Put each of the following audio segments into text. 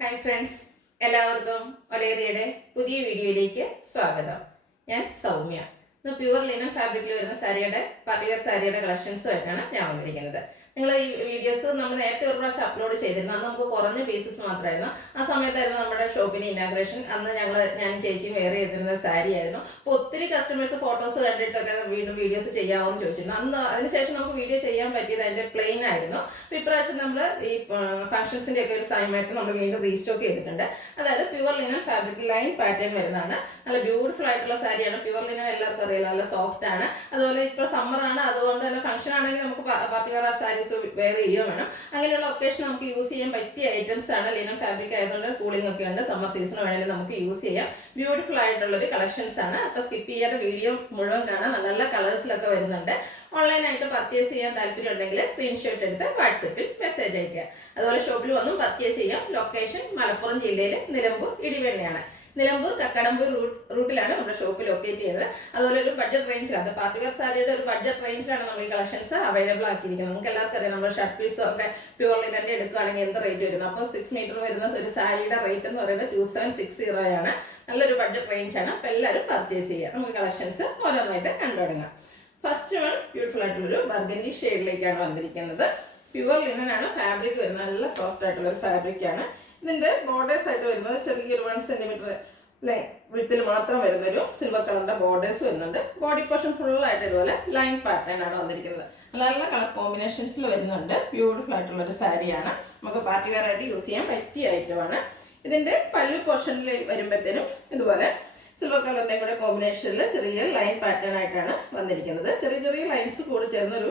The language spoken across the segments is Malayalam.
ഹായ് ഫ്രണ്ട്സ്, എല്ലാവർക്കും ഒലേറിയയുടെ പുതിയ വീഡിയോയിലേക്ക് സ്വാഗതം. ഞാൻ സൗമ്യ. ഇന്ന് പ്യുവർ ലിനൻ ഫാബ്രിക്കിൽ വരുന്ന സാരിയുടെ പാർട്ടിവെയർ സാരിയുടെ കളക്ഷൻസുമായിട്ടാണ് ഞാൻ വന്നിരിക്കുന്നത്. നിങ്ങൾ ഈ വീഡിയോസ് നമ്മൾ നേരത്തെ ഒരു പ്രാവശ്യം അപ്ലോഡ് ചെയ്തിരുന്നു. അന്ന് നമുക്ക് കുറഞ്ഞ പീസസ് മാത്രമായിരുന്നു. ആ സമയത്തായിരുന്നു നമ്മുടെ ഷോപ്പിന് ഇനാഗ്രേഷൻ. അന്ന് ഞാനും ചേച്ചിയും വെയർ ചെയ്തിരുന്ന സാരി ആയിരുന്നു. അപ്പോൾ ഒത്തിരി കസ്റ്റമേഴ്സ് ഫോട്ടോസ് കണ്ടിട്ടൊക്കെ വീണ്ടും വീഡിയോസ് ചെയ്യാമെന്ന് ചോദിച്ചിരുന്നു. അതിനുശേഷം നമുക്ക് വീഡിയോ ചെയ്യാൻ പറ്റിയത് അതിൻ്റെ പ്ലെയിൻ ആയിരുന്നു. അപ്പോൾ ഇപ്രാവശ്യം നമ്മൾ ഈ ഫംഗ്ഷൻസിൻ്റെ ഒക്കെ ഒരു സമയത്ത് നമ്മൾ വീണ്ടും റീസ്റ്റോക്ക് ചെയ്തിട്ടുണ്ട്. അതായത് pure linen fabric line pattern വരുന്നതാണ്. നല്ല ബ്യൂട്ടിഫുൾ ആയിട്ടുള്ള സാരിയാണ്. പ്യുവർ ലിനൻ എല്ലാവർക്കും അറിയില്ല, നല്ല സോഫ്റ്റ് ആണ്. അതുപോലെ ഇപ്പോൾ സമ്മറാണ്, അതുകൊണ്ട് തന്നെ ഫംഗ്ഷൻ ആണെങ്കിൽ നമുക്ക് പാർട്ടി വെയർ സാരീസ് വെയർ ചെയ്യുകയും വേണം. അങ്ങനെയുള്ള ഒക്കേഷൻ നമുക്ക് യൂസ് ചെയ്യാൻ പറ്റിയ ഐറ്റംസ് ആണ്. ലിനൻ ഫാബ്രിക് ആയതുകൊണ്ട് കൂളിംഗ് ഒക്കെ ഉണ്ട്. സമ്മർ സീസൺ വേണമെങ്കിൽ നമുക്ക് യൂസ് ചെയ്യാം. ബ്യൂട്ടിഫുൾ ആയിട്ടുള്ളൊരു കളക്ഷൻസ് ആണ്. അപ്പോൾ സ്കിപ്പ് ചെയ്യാതെ വീഡിയോ മുഴുവൻ കാണാം. നല്ല കളേഴ്സിലൊക്കെ വരുന്നുണ്ട്. ഓൺലൈനായിട്ട് പർച്ചേസ് ചെയ്യാൻ താല്പര്യം ഉണ്ടെങ്കിൽ സ്ക്രീൻഷോട്ട് എടുത്ത് വാട്സപ്പിൽ മെസ്സേജ് അയക്കുക. അതുപോലെ ഷോപ്പിൽ വന്നും പർച്ചേസ് ചെയ്യാം. ലൊക്കേഷൻ മലപ്പുറം ജില്ലയിലെ നിലമ്പൂർ ഇടിവെണ്ണയാണ്. നിലമ്പൂർ കക്കടമ്പൂർ റൂട്ടിലാണ് നമ്മുടെ ഷോപ്പ് ലൊക്കേറ്റ് ചെയ്തത്. അതുപോലെ ഒരു ബഡ്ജറ്റ് റേഞ്ചിലാണ്, പാർട്ടി വെയർ സാരിയുടെ ഒരു ബഡ്ജറ്റ് റേഞ്ചിലാണ് നമ്മൾ ഈ കളക്ഷൻസ് അവൈലബിൾ ആക്കിയിരിക്കുന്നത്. നമുക്ക് എല്ലാവർക്കും അറിയാം, നമ്മൾ ഷർട്ട് പീസ് ഒക്കെ പ്യുവർ ലിനൻ്റെ എടുക്കുകയാണെങ്കിൽ എന്ത് റേറ്റ് വരുന്നത്. അപ്പോൾ 6 മീറ്റർ വരുന്ന ഒരു സാരിയുടെ റേറ്റ് എന്ന് പറയുന്നത് 2760 ആണ്. നല്ലൊരു ബഡ്ജറ്റ് റേഞ്ചാണ്. അപ്പോൾ എല്ലാവരും പർച്ചേസ് ചെയ്യുക. നമുക്ക് കളക്ഷൻസ് ഓരോന്നായിട്ട് കണ്ടുതുടങ്ങാം. ഫസ്റ്റ് വൺ ബ്യൂട്ടിഫുൾ ആയിട്ടുള്ളൊരു ബർഗൻഡി ഷെയ്ഡിലേക്കാണ് വന്നിരിക്കുന്നത്. പ്യുവർ ലിനൻ ആണ് ഫാബ്രിക് വരുന്നത്. നല്ല സോഫ്റ്റ് ആയിട്ടുള്ള ഒരു ഫാബ്രിക്കാണ്. ഇതിൻ്റെ ബോർഡേഴ്സ് ആയിട്ട് വരുന്നത് ചെറിയൊരു 1 സെൻറ്റിമീറ്റർ വിഡ്ത്തിൽ മാത്രം വരുന്നൊരു സിൽവർ കളറിൻ്റെ ബോർഡേഴ്സ് വരുന്നുണ്ട്. ബോഡി പോർഷൻ ഫുള്ളായിട്ട് ഇതുപോലെ ലൈൻ പാറ്റേൺ ആണ് വന്നിരിക്കുന്നത്. നല്ല കളർ കോമ്പിനേഷൻസിൽ വരുന്നുണ്ട്. ബ്യൂട്ടിഫുൾ ആയിട്ടുള്ളൊരു സാരിയാണ്. നമുക്ക് പാർട്ടി വെയർ ആയിട്ട് യൂസ് ചെയ്യാൻ പറ്റിയ ഐറ്റമാണ്. ഇതിൻ്റെ പല്ലു പോർഷനിൽ വരുമ്പോഴത്തേനും ഇതുപോലെ സിൽവർ കളറിൻ്റെ കൂടെ കോമ്പിനേഷനിൽ ചെറിയ ലൈൻ പാറ്റേൺ ആയിട്ടാണ് വന്നിരിക്കുന്നത്. ചെറിയ ലൈൻസ് കൂടി ചേർന്നൊരു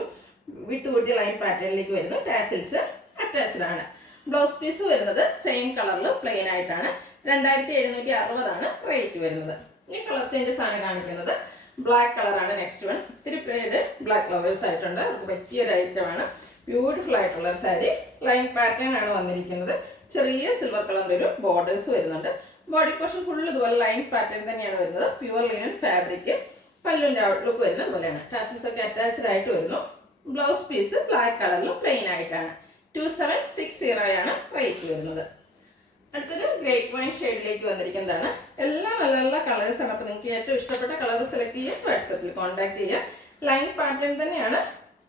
വിട്ടുകൂട്ടിയ ലൈൻ പാറ്റേണിലേക്ക് വരുന്നു. ടാസിൽസ് അറ്റാച്ച്ഡ് ആണ്. ബ്ലൗസ് പീസ് വരുന്നത് സെയിം കളറിൽ പ്ലെയിൻ ആയിട്ടാണ്. 2760 ആണ് റേറ്റ് വരുന്നത്. ഈ കളർ ചേഞ്ചസ് ആണ് കാണിക്കുന്നത്. ബ്ലാക്ക് കളറാണ് നെക്സ്റ്റ് വൺ. ഇത്തിരി പേര് ബ്ലാക്ക് ലവേഴ്സ് ആയിട്ടുണ്ട്. അവർക്ക് പറ്റിയൊരു ഐറ്റമാണ്. ബ്യൂട്ടിഫുൾ ആയിട്ടുള്ള സാരി. ലൈൻ പാറ്റേൺ ആണ് വന്നിരിക്കുന്നത്. ചെറിയ സിൽവർ കളറിൻ്റെ ഒരു ബോർഡേഴ്സ് വരുന്നുണ്ട്. ബോഡി പോർഷൻ ഫുൾ ഇതുപോലെ ലൈൻ പാറ്റേൺ തന്നെയാണ് വരുന്നത്. Pure linen fabric. പല്ലുവിൻ്റെ ഔട്ട്ലുക്ക് വരുന്നത് ഇതുപോലെയാണ്. ടാസിൽസ് ഒക്കെ അറ്റാച്ച്ഡ് ആയിട്ട് വരുന്നു. ബ്ലൗസ് പീസ് ബ്ലാക്ക് കളറിൽ പ്ലെയിൻ ആയിട്ടാണ്. 2760 ആണ് റേറ്റ് വരുന്നത്. അടുത്തൊരു ഗ്രേപ്പ് വൈൻ ഷെയ്ഡിലേക്ക് വന്നിരിക്കുന്നതാണ്. എല്ലാം നല്ല കളേഴ്സ് ആണ്. അപ്പോൾ നിങ്ങൾക്ക് ഏറ്റവും ഇഷ്ടപ്പെട്ട കളർ സെലക്ട് ചെയ്യുക, വാട്സപ്പിൽ കോൺടാക്ട് ചെയ്യുക. ലൈൻ പാറ്റേൺ തന്നെയാണ്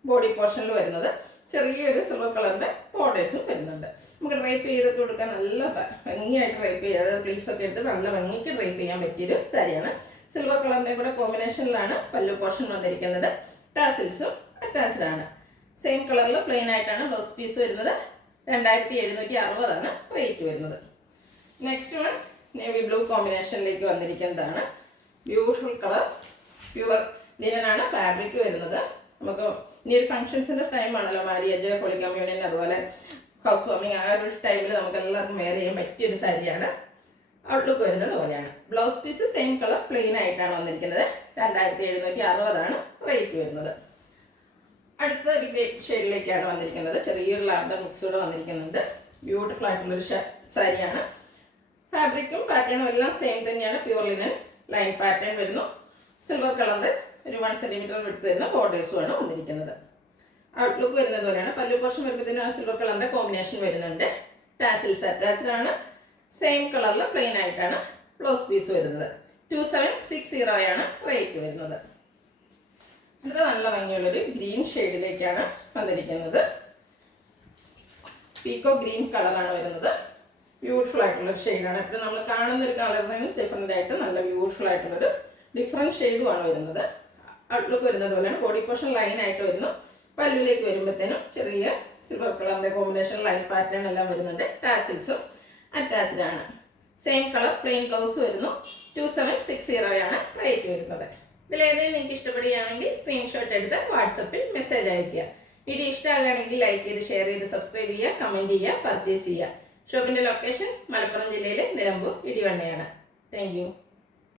ബോഡി പോർഷനിൽ വരുന്നത്. ചെറിയൊരു സിൽവർ കളറിൻ്റെ ബോർഡേഴ്സും വരുന്നുണ്ട്. നമുക്ക് ഡ്രൈപ്പ് ചെയ്തൊക്കെ കൊടുക്കാൻ നല്ല ഭംഗിയായിട്ട് ഡ്രൈപ്പ് ചെയ്യുക. അതായത് പ്ലീറ്റ്സ് ഒക്കെ എടുത്ത് നല്ല ഭംഗിക്ക് ഡ്രൈപ്പ് ചെയ്യാൻ പറ്റിയൊരു സാരിയാണ്. സിൽവർ കളറിൻ്റെ കൂടെ കോമ്പിനേഷനിലാണ് പല്ലു പോർഷൻ വന്നിരിക്കുന്നത്. ടാസിൽസും അറ്റാച്ച്ഡ് ആണ്. സെയിം കളറിൽ പ്ലെയിൻ ആയിട്ടാണ് ബ്ലൗസ് പീസ് വരുന്നത്. 2760 ആണ് റേറ്റ് വരുന്നത്. നെക്സ്റ്റ് വൺ നേവി ബ്ലൂ കോമ്പിനേഷനിലേക്ക് വന്നിരിക്കുന്നതാണ്. Beautiful colour. പ്യുവർ ലിനനാണ് ഫാബ്രിക് വരുന്നത്. നമുക്ക് ഇനി ഒരു ഫംഗ്ഷൻസിൻ്റെ ടൈമാണല്ലോ, മാരിയേജ്, ഹോളി കമ്മ്യൂണിയൻ, അതുപോലെ ഹൗസ് വാമിങ്. ആ ഒരു ടൈമിൽ നമുക്ക് എല്ലാവർക്കും വെയർ ചെയ്യാൻ പറ്റിയൊരു സാരിയാണ്. ഔട്ട്ലുക്ക് വരുന്നത് പോലെയാണ്. Blouse piece same colour plain ആയിട്ടാണ് വന്നിരിക്കുന്നത്. 2760 ആണ് റേറ്റ് വരുന്നത്. അടുത്ത ഒരു ഷെയ്ഡിലേക്കാണ് വന്നിരിക്കുന്നത്. ചെറിയൊരു ലാവൻഡർ മിക്സോടെ വന്നിരിക്കുന്നുണ്ട്. ബ്യൂട്ടിഫുൾ ആയിട്ടുള്ളൊരു സാരിയാണ്. ഫാബ്രിക്കും പാറ്റേണും എല്ലാം സെയിം തന്നെയാണ്. പ്യുവർ ലിനൻ ലൈൻ പാറ്റേൺ വരുന്നു. സിൽവർ കളറിൻ്റെ ഒരു 1 സെൻറ്റിമീറ്റർ എടുത്ത് വരുന്ന ബോർഡേഴ്സുമാണ് വന്നിരിക്കുന്നത്. ഔട്ട്ലുക്ക് വരുന്നത് പോലെയാണ്. പല്ലു പോർഷൻ വരുമ്പോഴത്തേനും ആ സിൽവർ കളറിൻ്റെ കോമ്പിനേഷൻ വരുന്നുണ്ട്. ടാസിൽസ് അറ്റാച്ച്ഡ് ആണ്. സെയിം കളറിൽ പ്ലെയിൻ ആയിട്ടാണ് ബ്ലൗസ് പീസ് വരുന്നത്. 2760 ആണ് റേറ്റ് വരുന്നത്. അടുത്ത നല്ല ഭംഗിയുള്ളൊരു ഗ്രീൻ ഷെയ്ഡിലേക്കാണ് വന്നിരിക്കുന്നത്. പീക്കോ ഗ്രീൻ കളറാണ് വരുന്നത്. ബ്യൂട്ടിഫുൾ ആയിട്ടുള്ളൊരു ഷെയ്ഡാണ്. എപ്പോഴും നമ്മൾ കാണുന്ന ഒരു കളറിൽ നിന്ന് ഡിഫറെൻ്റ് ആയിട്ട് നല്ല ബ്യൂട്ടിഫുൾ ആയിട്ടുള്ളൊരു ഡിഫറെൻറ്റ് ഷെയ്ഡുമാണ് വരുന്നത്. ഔട്ട്ലുക്ക് വരുന്നത് പോലെയാണ്. ബോഡി പോർഷൻ ലൈൻ ആയിട്ട് വരുന്നു. പല്ലുവിലേക്ക് വരുമ്പോഴത്തേനും ചെറിയ സിൽവർ കളറിൻ്റെ കോമ്പിനേഷൻ ലൈൻ പാറ്റേൺ എല്ലാം വരുന്നുണ്ട്. ടാസിൽസും അറ്റാച്ച്ഡ് ആണ്. സെയിം കളർ പ്ലെയിൻ ബ്ലൗസ് വരുന്നു. 2760 ആണ് റേറ്റ് വരുന്നത്. ഇതിലേതെങ്കിലും നിങ്ങൾക്ക് ഇഷ്ടപ്പെടുകയാണെങ്കിൽ സ്ക്രീൻഷോട്ട് എടുത്ത് വാട്സപ്പിൽ മെസ്സേജ് അയയ്ക്കുക. വീഡിയോ ഇഷ്ടമാകുകയാണെങ്കിൽ ലൈക്ക് ചെയ്ത്, ഷെയർ ചെയ്ത്, സബ്സ്ക്രൈബ് ചെയ്യുക, കമൻറ്റ് ചെയ്യുക, പർച്ചേസ് ചെയ്യുക. ഷോപ്പിൻ്റെ ലൊക്കേഷൻ മലപ്പുറം ജില്ലയിലെ നിലമ്പൂർ ഇടിവണ്ണയാണ്. Thank you.